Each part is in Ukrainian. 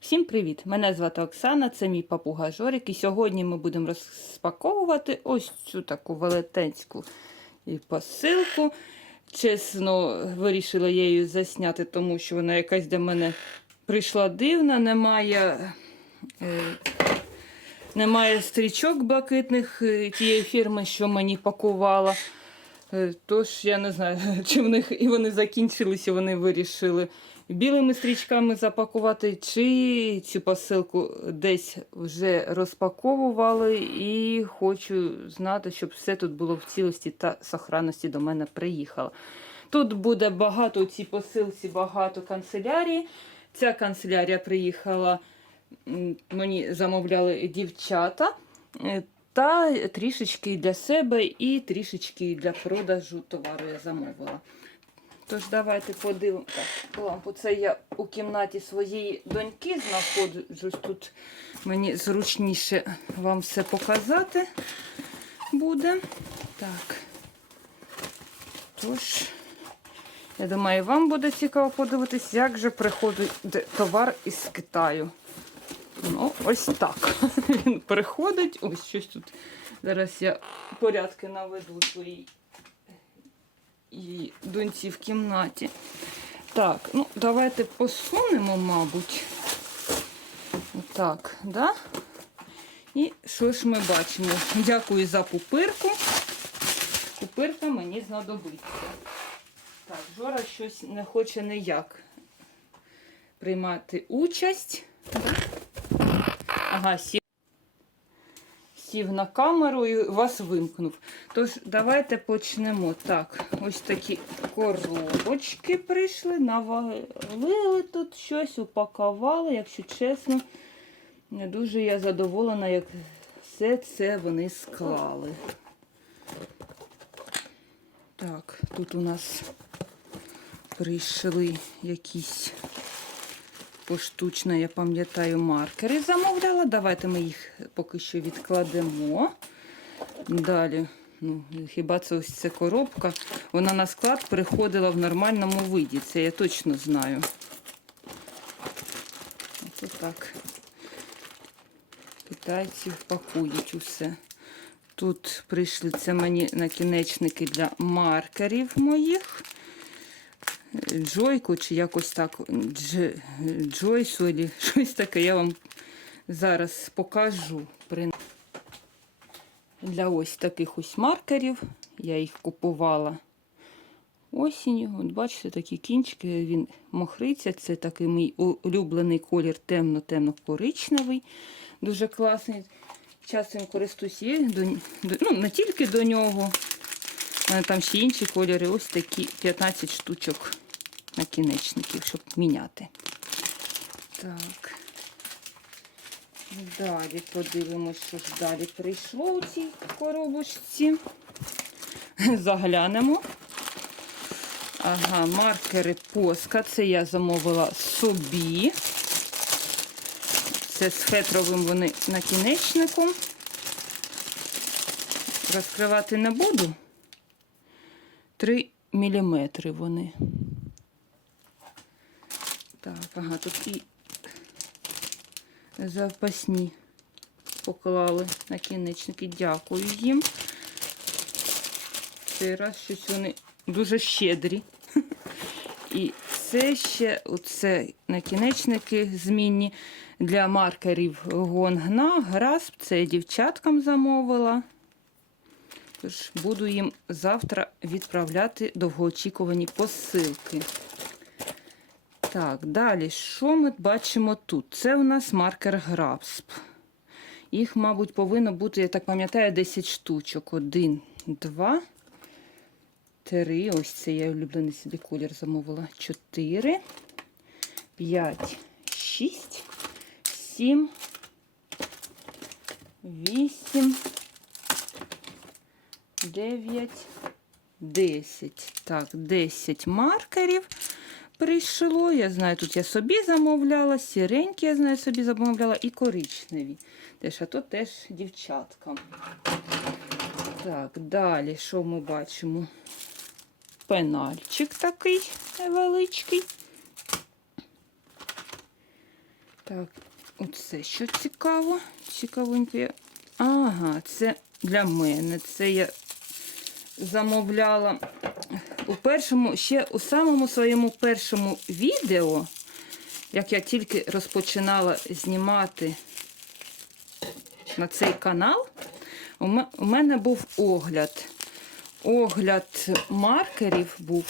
Всім привіт! Мене звати Оксана, це мій папуга Жорик. І сьогодні ми будемо розпаковувати ось цю таку велетенську посилку. Чесно, вирішила я її засняти, тому що вона якась для мене прийшла дивна, немає. Е, немає стрічок блакитних е, тієї фірми, що мені пакувала. Е, Тож я не знаю, чи в них і вони закінчилися, вони вирішили білими стрічками запакувати, чи цю посилку десь вже розпаковували. І хочу знати, щоб все тут було в цілості та сохранності до мене приїхало. Тут буде багато у цій посилці, багато канцелярії. Ця канцелярія приїхала, мені замовляли дівчата. Е, Та трішечки для себе і трішечки для продажу товару я замовила. Тож давайте подивимо. Так, лампу. Це я у кімнаті своєї доньки знаходжусь. Тут мені зручніше вам все показати буде. Так. Тож, я думаю, вам буде цікаво подивитись, як же приходить товар із Китаю. Ну, ось так. Він приходить. Ось щось тут. Зараз я порядки наведу своїй і доньці в кімнаті. Так, ну давайте посунемо, мабуть. Так, да? І що ж ми бачимо? Дякую за пупирку. Пупирка мені знадобиться. Так, Жора щось не хоче ніяк приймати участь. Ага, сів. Сів на камеру і вас вимкнув. Тож, давайте почнемо. Так, ось такі коробочки прийшли, навалили тут щось, упакували, якщо чесно. Не дуже я задоволена, як все це вони склали. Так, тут у нас прийшли якісь поштучно, я пам'ятаю, маркери замовляла. Давайте ми їх поки що відкладемо. Далі, ну, хіба це ось ця коробка? Вона на склад приходила в нормальному виді. Це я точно знаю. Ось так. Китайці пакують усе. Тут прийшли це мені накінечники для маркерів моїх. Джойку, чи якось так Дж... Джойсу, або щось таке, я вам зараз покажу. Для ось таких ось маркерів. Я їх купувала осінню. От бачите, такі кінчики, він мохриться. Це такий мій улюблений колір темно-темно-коричневий. Дуже класний. Часто їм користуюсь до, до, ну, не тільки до нього. Мене там ще інші кольори. Ось такі 15 штучок накінечників, щоб міняти. Так. Далі подивимось, що ж далі прийшло у цій коробочці. Заглянемо. Ага, маркери Поска. Це я замовила собі. Це з фетровим вони накінечником. Розкривати не буду. 3 міліметри вони. Так, ага, тут і запасні поклали накінечники. Дякую їм. Цей раз щось вони дуже щедрі. І це ще оце накінечники змінні для маркерів Гонгна, Грасп. Це я дівчаткам замовила. Тож буду їм завтра відправляти довгоочікувані посилки. Так, далі, що ми бачимо тут? Це у нас маркер Грасп. Їх, мабуть, повинно бути, я так пам'ятаю, 10 штучок. Один, два, три. Ось це я улюблений собі колір замовила. Чотири, п'ять, шість, сім, вісім, дев'ять, десять. Так, 10 маркерів прийшло. Я знаю, тут я собі замовляла, сіренькі, я знаю, собі замовляла і коричневі. Теж, а то теж дівчаткам. Так, далі, що ми бачимо? Пенальчик такий невеличкий. Так, оце що цікаво. Цікавеньке. Ага, це для мене. Це я замовляла у першому, ще у самому своєму першому відео, як я тільки розпочинала знімати на цей канал, у мене був огляд. Огляд маркерів був.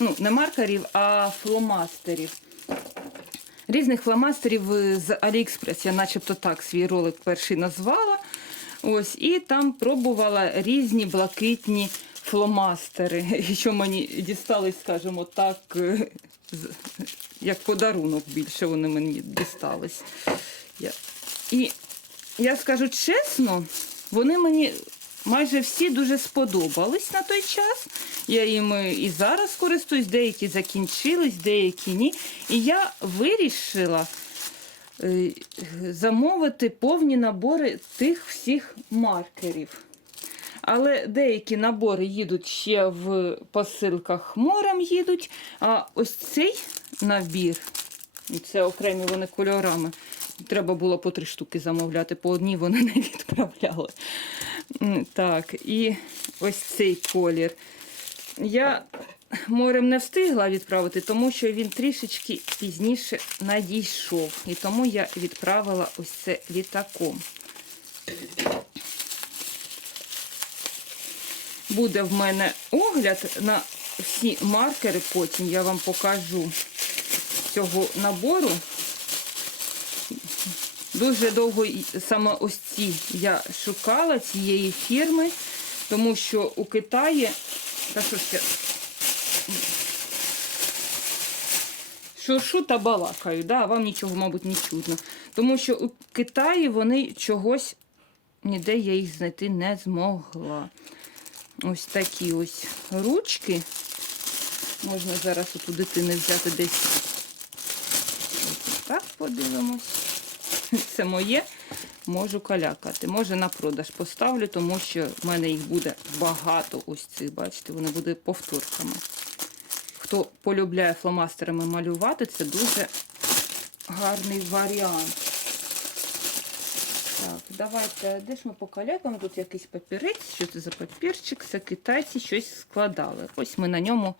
Ну, не маркерів, а фломастерів. Різних фломастерів з Aliexpress. Я начебто так свій ролик перший назвала. Ось, і там пробувала різні блакитні фломастери, що мені дістались, скажімо так, е, як подарунок більше вони мені дістались. І я скажу чесно, вони мені майже всі дуже сподобались на той час. Я їм і зараз користуюсь, деякі закінчились, деякі ні. І я вирішила е, замовити повні набори тих всіх маркерів. Але деякі набори їдуть ще в посилках морем їдуть. А ось цей набір, це окремі вони кольорами. Треба було по три штуки замовляти, по одній вони не відправляли. Так, і ось цей колір. Я морем не встигла відправити, тому що він трішечки пізніше надійшов. І тому я відправила ось це літаком. Буде в мене огляд на всі маркери, потім я вам покажу цього набору. Дуже довго саме ось ці я шукала цієї фірми, тому що у Китаї. Та що ще? Шуршу та балакаю, да? а вам нічого, мабуть, не чутно. Тому що у Китаї вони чогось ніде я їх знайти не змогла. Ось такі ось ручки. Можна зараз от у дитини взяти десь. Так подивимось. Це моє. Можу калякати. Може на продаж поставлю, тому що в мене їх буде багато ось цих, бачите, вони будуть повторками. Хто полюбляє фломастерами малювати, це дуже гарний варіант. Так, давайте, де ж ми покалякаємо? Тут якийсь папірець. Що це за папірчик? Це китайці щось складали. Ось ми на ньому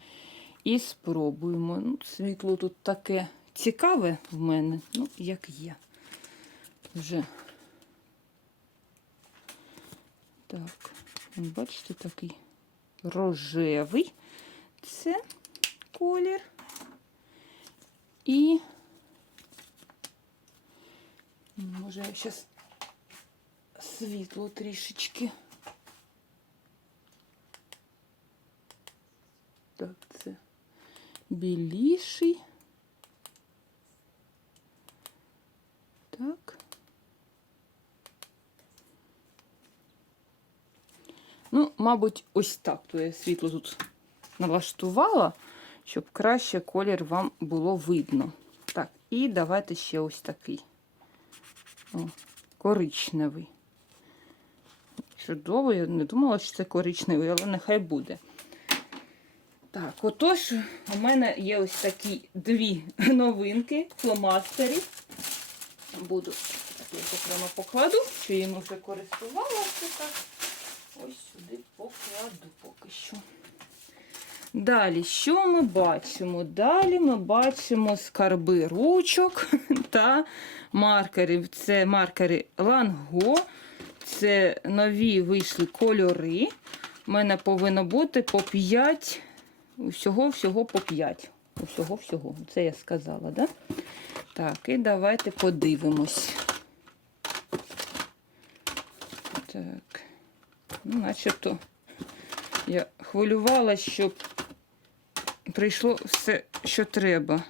і спробуємо. Ну, світло тут таке цікаве в мене, ну, як є. Вже. Так, бачите, такий рожевий. Це колір. І може я зараз світло трішечки. Так, це біліший. Так. Ну, мабуть, ось так то я світло тут налаштувала, Щоб краще колір вам було видно. Так, і давайте ще ось такий. О, коричневий. Чудово, я не думала, що це коричневий, але нехай буде. Так, отож, у мене є ось такі дві новинки фломастерів. Буду так я окремо покладу, що їм вже користувалася так. Ось сюди покладу поки що. Далі, що ми бачимо? Далі ми бачимо скарби ручок та маркерів. Це маркери Ланго. Це нові вийшли кольори. У мене повинно бути по 5, всього-всього по 5. Усього-всього. Це я сказала, да? Так, і давайте подивимось. Так. Ну, начебто я хвилювала, щоб прийшло все, що треба.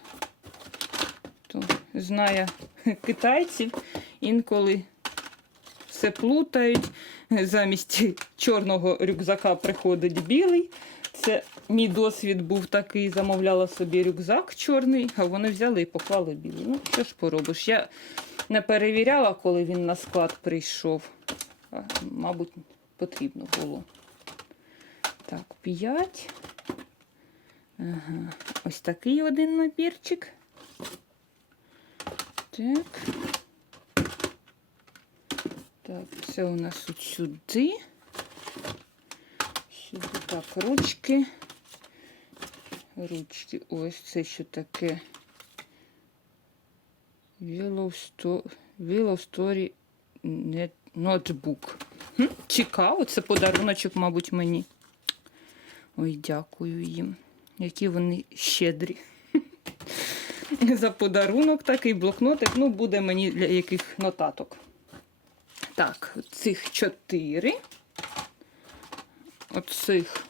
То, знає китайців, інколи все плутають. Замість чорного рюкзака приходить білий. Це мій досвід був такий, замовляла собі рюкзак чорний, а вони взяли і поклали білий. Ну, що ж поробиш? Я не перевіряла, коли він на склад прийшов. А, мабуть, потрібно було. Так, 5. Ага. Ось такий один набірчик. Так. Так, це у нас от сюди. Сюди так, ручки. Ручки. Ось це що таке. Story Notebook. Хм, Цікаво, це подаруночок, мабуть, мені. Ой, дякую їм. Які вони щедрі. За подарунок такий блокнотик. Ну, буде мені для яких нотаток. Так, цих чотири. Оцих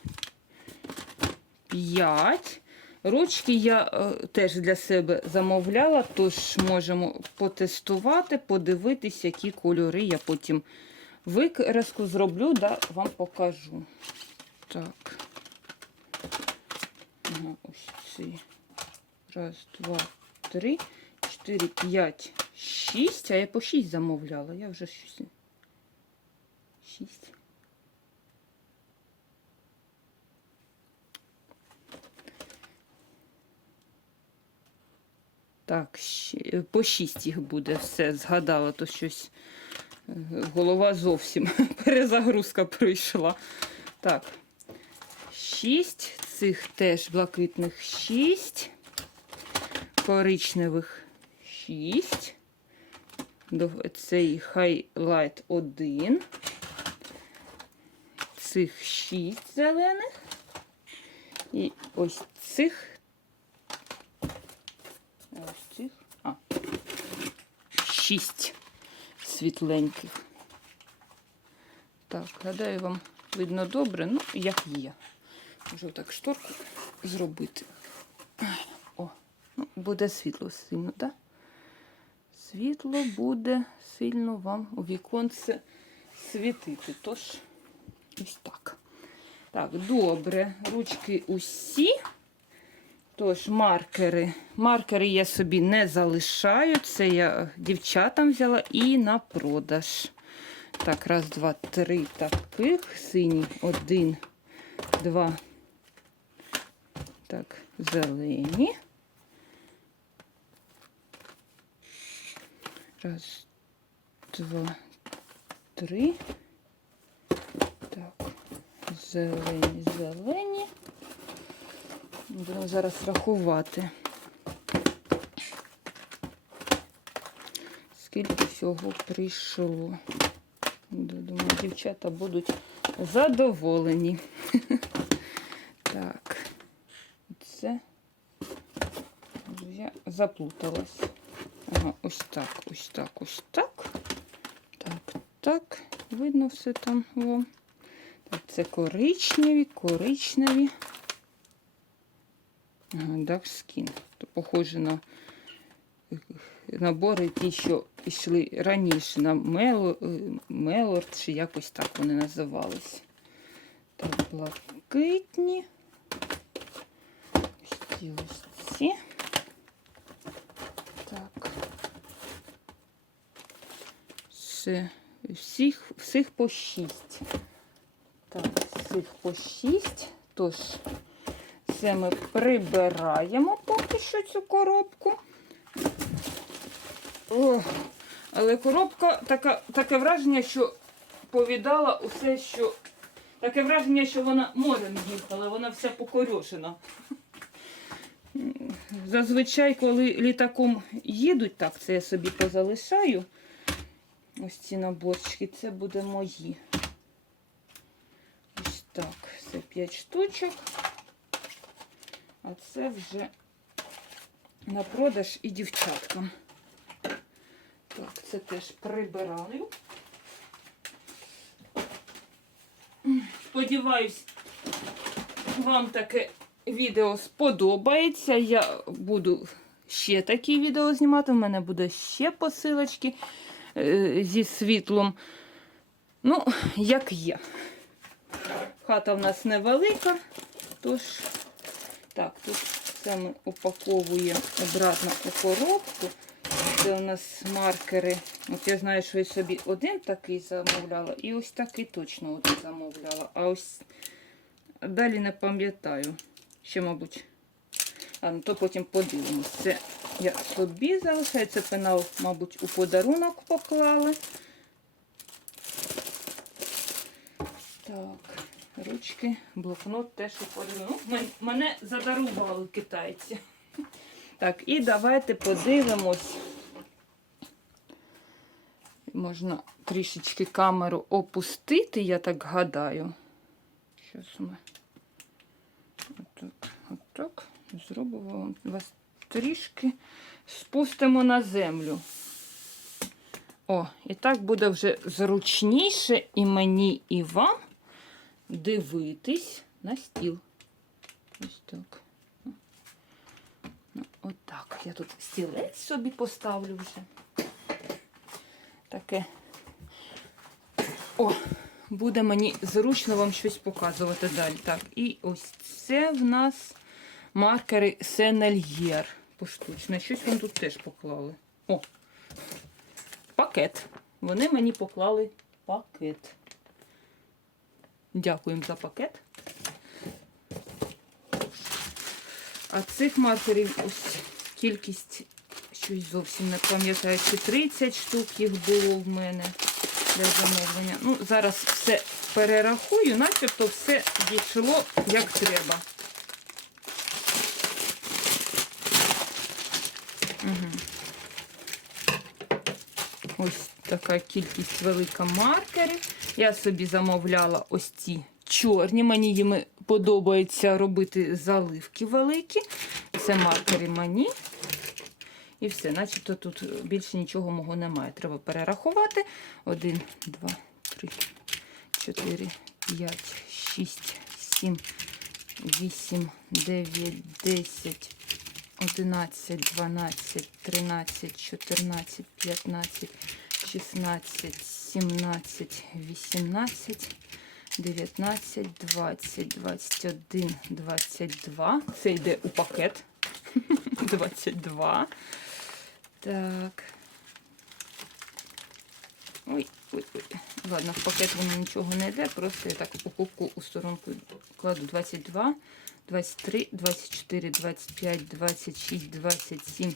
п'ять. Ручки я е, теж для себе замовляла, тож можемо потестувати, подивитись, які кольори я потім викраску зроблю, да, вам покажу. Так. Ага, ось ці. Раз, два, три, чотири, п'ять, шість. А я по шість замовляла. Я вже щось. Шість. Так, по шість їх буде все. Згадала, то щось е, голова зовсім перезагрузка прийшла. Так, шість. Цих теж блакитних шість. Коричневих шість. Цей хайлайт один. Цих шість зелених. І ось цих. Ось цих. А. Шість світленьких. Так, гадаю, вам видно добре, ну, як є. Можу так шторку зробити. О, ну, буде світло сильно, так? Світло буде сильно вам у віконце світити. Тож, ось так. Так, добре. Ручки усі. Тож, маркери. Маркери я собі не залишаю. Це я дівчатам взяла і на продаж. Так, раз, два, три таких. Синій. Один, два. Так, зелені. Раз, два, три. Так, зелені, зелені. Будемо зараз рахувати. Скільки всього прийшло. Думаю, дівчата будуть задоволені. Так, це я заплуталась. Ага, ось так, ось так, ось так. Так, так. Видно все там вам. Так, це коричневі, коричневі. Ага, Dark Skin. То похоже на е, набори ті, що йшли раніше на Мело, Мелорд, чи якось так вони називались. Так, блакитні. Ці ось ці. Так. Все. Всіх, всіх по шість. Так, всіх по шість. Тож, це ми прибираємо поки що цю коробку. О, але коробка така, таке враження, що повідала усе, що. Таке враження, що вона морем їхала, вона вся покорьошена. Зазвичай, коли літаком їдуть, так, це я собі позалишаю. Ось ці наборчики, це буде мої. Ось так, це 5 штучок. А це вже на продаж і дівчаткам. Так, це теж прибираю. Сподіваюсь, вам таке відео сподобається. Я буду ще такі відео знімати. У мене буде ще посилочки е, зі світлом. Ну, як є. Хата в нас невелика, тож, так, тут це ми упаковуємо обратно у коробку. Це у нас маркери. От я знаю, що я собі один такий замовляла, і ось такий точно один замовляла. А ось далі не пам'ятаю. Ще, мабуть. А, ну то потім подивимось. Це я собі залишаю. Це пенал, мабуть, у подарунок поклали. Так, ручки, блокнот теж у подарунок. Ну, мене задарували китайці. Так, і давайте подивимось. Можна трішечки камеру опустити, я так гадаю. Щось ми отак зробимо вас трішки спустимо на землю. О, і так буде вже зручніше і мені, і вам дивитись на стіл. Ось так. Ну, Отак. Я тут стілець собі поставлю вже. Таке. О, буде мені зручно вам щось показувати далі. Так, і ось це в нас маркери Сенельєр поштучно. Щось вони тут теж поклали. О! Пакет. Вони мені поклали пакет. Дякуємо за пакет. А цих маркерів ось кількість щось зовсім не пам'ятаю, чи 30 штук їх було в мене для замовлення. Ну, зараз все перерахую, начебто все дійшло як треба. Угу. Ось така кількість велика маркерів. Я собі замовляла ось ці чорні. Мені їм подобається робити заливки великі. Це маркери мені. І все, начебто тут більше нічого мого немає. Треба перерахувати. 1, 2, 3, 4, 5, 6, 7, 8, 9, 10, 11, 12, 13, 14, 15, 16, 17, 18, 19, 20, 21, 22. Це йде у пакет. 22. Так. Ой, ой, ой. Ладно, в пакет воно нічого не йде, просто я так покупку у сторонку кладу 22, 23, 24, 25, 26, 27,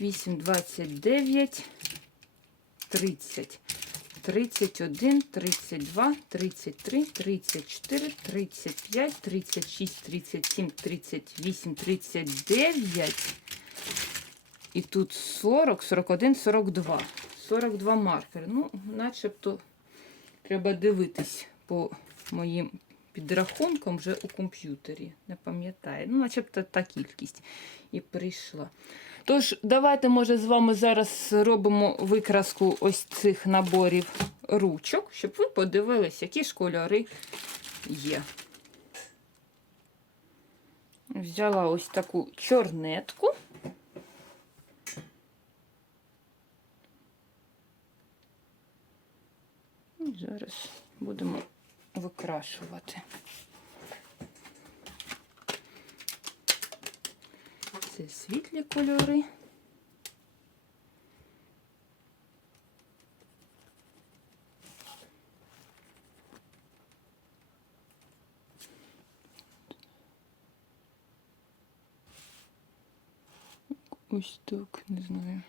8, 29, 30. 31, 32, 33, 34, 35, 36, 37, 38, 39. І тут 40, 41, 42. 42 маркери. Ну, начебто треба дивитись по моїм підрахункам вже у комп'ютері. Не пам'ятаю. Ну, начебто та кількість і прийшла. Тож, давайте, може, з вами зараз робимо викраску ось цих наборів ручок, щоб ви подивились, які ж кольори є. Взяла ось таку чорнетку. І зараз будемо викрашувати. Це світлі кольори. Ось так, не знаю.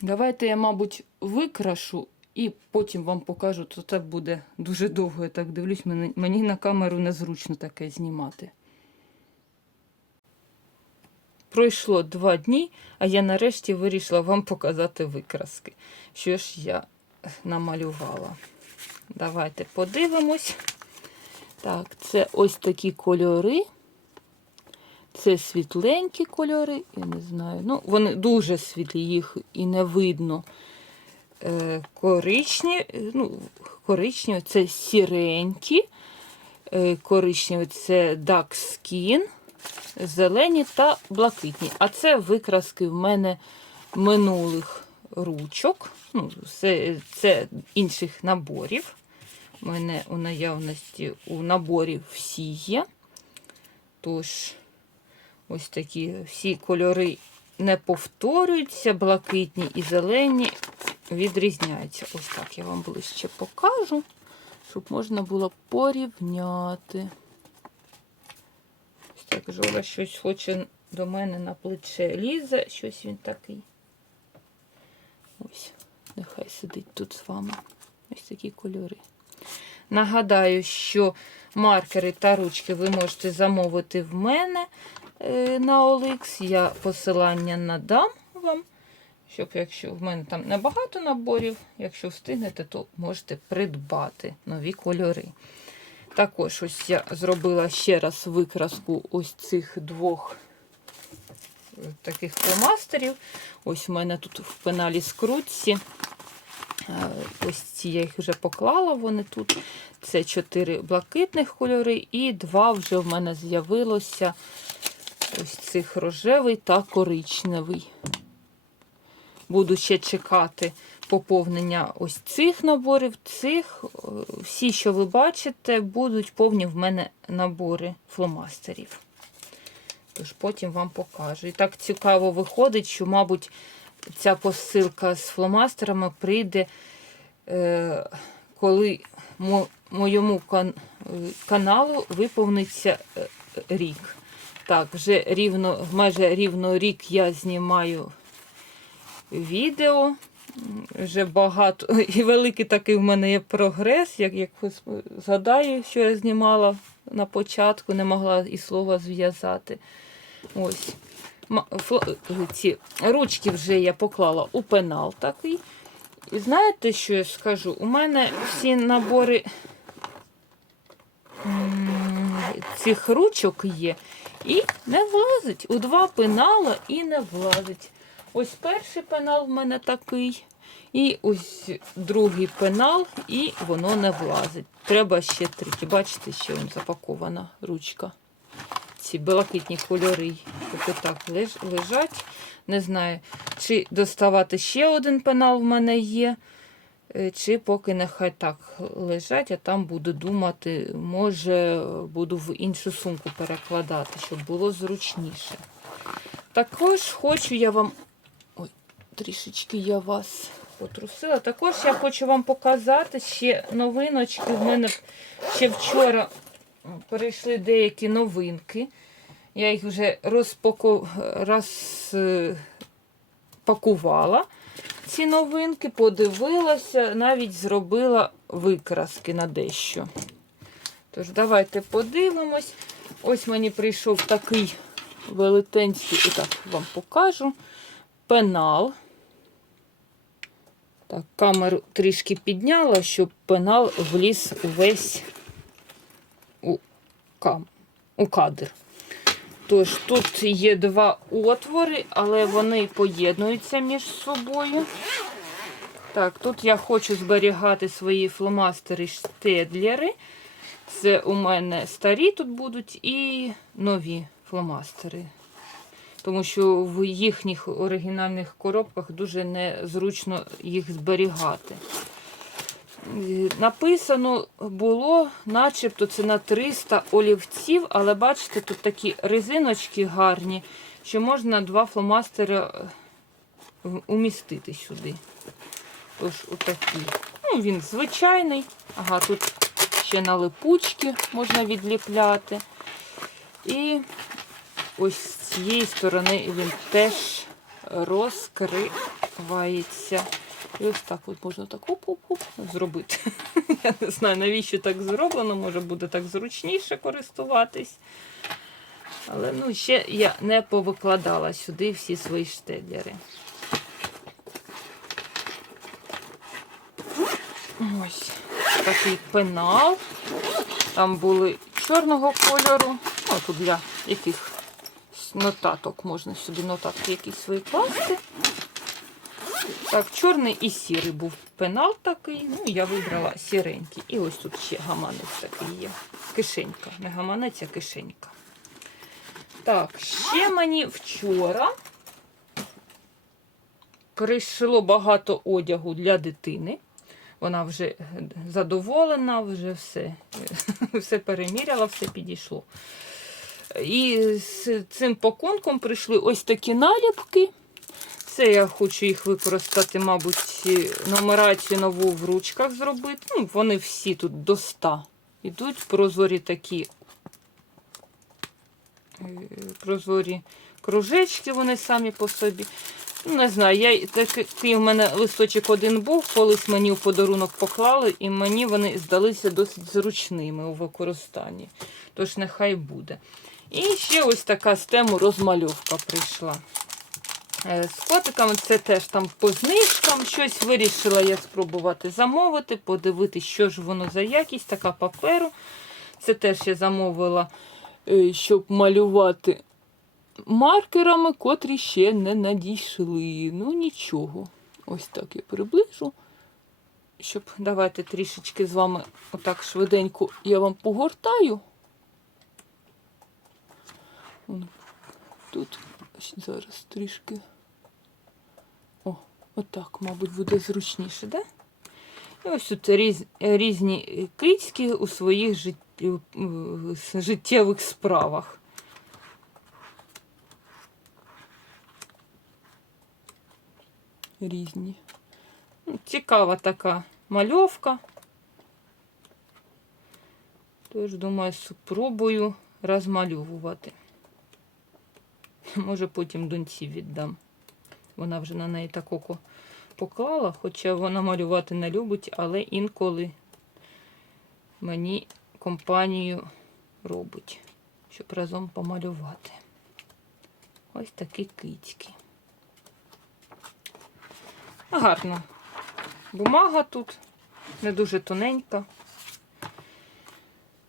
Давайте я, мабуть, викрашу і потім вам покажу, то це буде дуже довго, я так дивлюсь, мені, на камеру незручно таке знімати. Пройшло два дні, а я нарешті вирішила вам показати викраски. Що ж я намалювала. Давайте подивимось. Так, це ось такі кольори. Це світленькі кольори, я не знаю. Ну, вони дуже світлі, їх і не видно. Е, коричні, ну, коричневі це сіренькі, е, коричневі це Dark Skin, зелені та блакитні. А це викраски в мене минулих ручок. Ну, це, це інших наборів. У мене у наявності у наборі всі є. Тож, ось такі всі кольори не повторюються, блакитні і зелені відрізняються. Ось так я вам ближче покажу, щоб можна було порівняти. Ось так Жора щось хоче до мене на плече лізе. Щось він такий. Ось, нехай сидить тут з вами. Ось такі кольори. Нагадаю, що маркери та ручки ви можете замовити в мене е, на OLX. Я посилання надам вам. Щоб якщо в мене там небагато наборів, якщо встигнете, то можете придбати нові кольори. Також ось я зробила ще раз викраску ось цих двох е, таких фломастерів. Ось в мене тут в пеналі скрутці. Е, Ось ці я їх вже поклала, вони тут. Це чотири блакитних кольори, і два вже в мене з'явилося ось цих рожевий та коричневий. Буду ще чекати поповнення ось цих наборів. Цих, е, всі, що ви бачите, будуть повні в мене набори фломастерів. Тож потім вам покажу. І так цікаво виходить, що, мабуть, ця посилка з фломастерами прийде, е, коли моєму каналу виповниться е, рік. Так, вже рівно, майже рівно рік я знімаю відео. Вже багато і великий такий в мене є прогрес. Як, як згадаю, що я знімала на початку, не могла і слова зв'язати. Ось. Ці ручки вже я поклала у пенал такий. І знаєте, що я скажу? У мене всі набори цих ручок є. І не влазить. У два пенала і не влазить. Ось перший пенал в мене такий. І ось другий пенал, і воно не влазить. Треба ще третій. Бачите, ще вон запакована ручка. Ці блакитні кольори. Тобто так лежать. Не знаю, чи доставати ще один пенал в мене є, е, чи поки нехай так лежать, а там буду думати, може буду в іншу сумку перекладати, щоб було зручніше. Також хочу я вам. Трішечки я вас потрусила. Також я хочу вам показати ще новиночки. В мене ще вчора перейшли деякі новинки. Я їх вже розпаку... розпакувала. Ці новинки, подивилася, навіть зробила викраски на дещо. Тож, давайте подивимось. Ось мені прийшов такий велетенський, і так вам покажу. Пенал. Так, камеру трішки підняла, щоб пенал вліз увесь у, кам, у кадр. Тож, тут є два отвори, але вони поєднуються між собою. Так, тут я хочу зберігати свої фломастери штедлери. Це у мене старі тут будуть і нові фломастери. Тому що в їхніх оригінальних коробках дуже незручно їх зберігати. Е, Написано було, начебто це на 300 олівців, але бачите, тут такі резиночки гарні, що можна два фломастери е, умістити сюди. Тож, отакий. Ну, він звичайний. Ага, тут ще на липучки можна відліпляти. І ось з цієї сторони він теж розкривається. І ось так от можна так оп-оп-оп зробити. Я не знаю, навіщо так зроблено, може буде так зручніше користуватись. Але ну, ще я не повикладала сюди всі свої штедлери. Ось такий пенал. Там були чорного кольору. Ну, тут для яких нотаток можна сюди нотатки якісь свої класти. Так, чорний і сірий був пенал такий. Ну, я вибрала сіренький. І ось тут ще гаманець такий є. Кишенька. Не гаманець, а кишенька. Так, ще мені вчора прийшло багато одягу для дитини. Вона вже задоволена, вже все, все переміряла, все підійшло. І з цим пакунком прийшли ось такі наліпки. Це я хочу їх використати, мабуть, нумерацію нову в ручках зробити. Ну, вони всі тут до 100 ідуть. Прозорі такі е, прозорі кружечки вони самі по собі. Ну, не знаю, я такий в мене листочок один був, колись мені в подарунок поклали, і мені вони здалися досить зручними у використанні. Тож нехай буде. І ще ось така з тему розмальовка прийшла. Е, З котиками це теж там по знижкам. Щось вирішила я спробувати замовити, подивитися, що ж воно за якість, така паперу. Це теж я замовила, е, щоб малювати маркерами, котрі ще не надійшли. Ну нічого. Ось так я приближу. Щоб давайте трішечки з вами отак швиденько я вам погортаю. Тут ось зараз трішки. О, отак, мабуть, буде зручніше, да? І ось тут різ, різні кицьки у своїх жит, життєвих справах. Різні. Ну, Цікава така мальовка. Тож, думаю, спробую розмальовувати. Може, потім доньці віддам. Вона вже на неї так око поклала, хоча вона малювати не любить, але інколи мені компанію робить, щоб разом помалювати. Ось такі кицьки. Гарно. Бумага тут не дуже тоненька.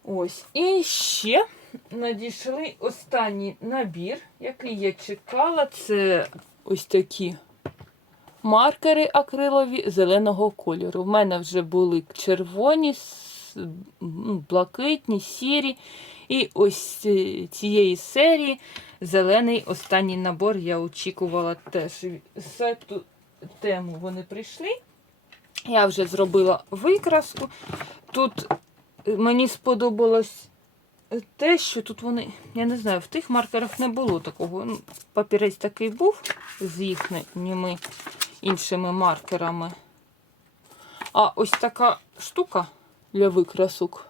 Ось. І ще надійшли останній набір, який я чекала. Це ось такі маркери акрилові зеленого кольору. В мене вже були червоні, блакитні, сірі. І ось цієї серії зелений останній набор я очікувала теж. З ту тему вони прийшли. Я вже зробила викраску. Тут мені сподобалось те, що тут вони, я не знаю, в тих маркерах не було такого. Ну, Папірець такий був з їхніми іншими маркерами. А ось така штука для викрасок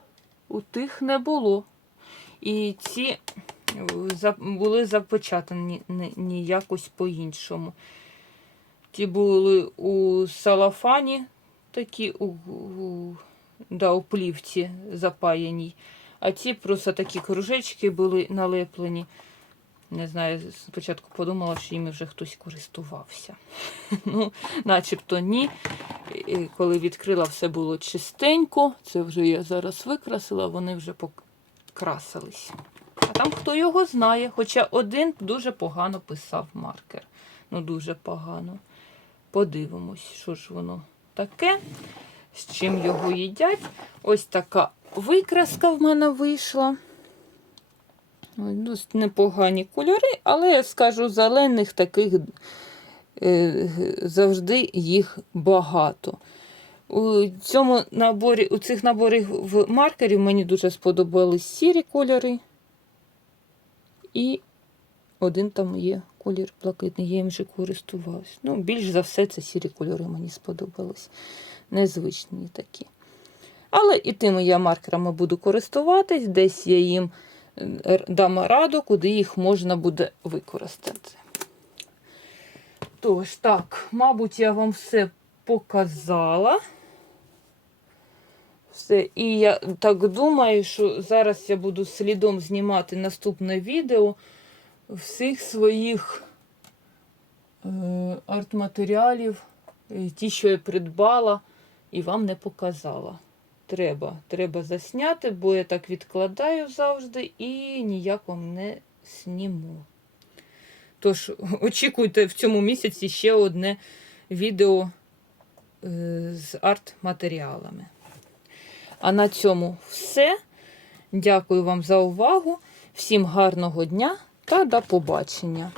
у тих не було. І ці е, були запечатані якось по-іншому. Ті були у салафані, такі у, у, да, у плівці запаяній. А ці просто такі кружечки були налеплені. Не знаю, спочатку подумала, що їми вже хтось користувався. Ну, начебто ні. І коли відкрила, все було чистенько. Це вже я зараз викрасила, вони вже покрасились. А там хто його знає, хоча один дуже погано писав маркер. Ну, дуже погано. Подивимось, що ж воно таке, з чим його їдять. Ось така викраска в мене вийшла. Досить непогані кольори, але я скажу, зелених таких е, завжди їх багато. У цьому наборі, у цих наборах в маркерів мені дуже сподобались сірі кольори. І один там є колір блакитний, я їм вже користувалась. Ну, більш за все, це сірі кольори мені сподобались. Незвичні такі. Але і тими я маркерами буду користуватись, десь я їм е, дам раду, куди їх можна буде використати. Тож, так, мабуть, я вам все показала. Все. І я так думаю, що зараз я буду слідом знімати наступне відео всіх своїх е, арт-матеріалів, е, ті, що я придбала, і вам не показала. Треба, треба засняти, бо я так відкладаю завжди і ніяк вам не сніму. Тож, очікуйте в цьому місяці ще одне відео е, з арт-матеріалами. А на цьому все. Дякую вам за увагу. Всім гарного дня та до побачення.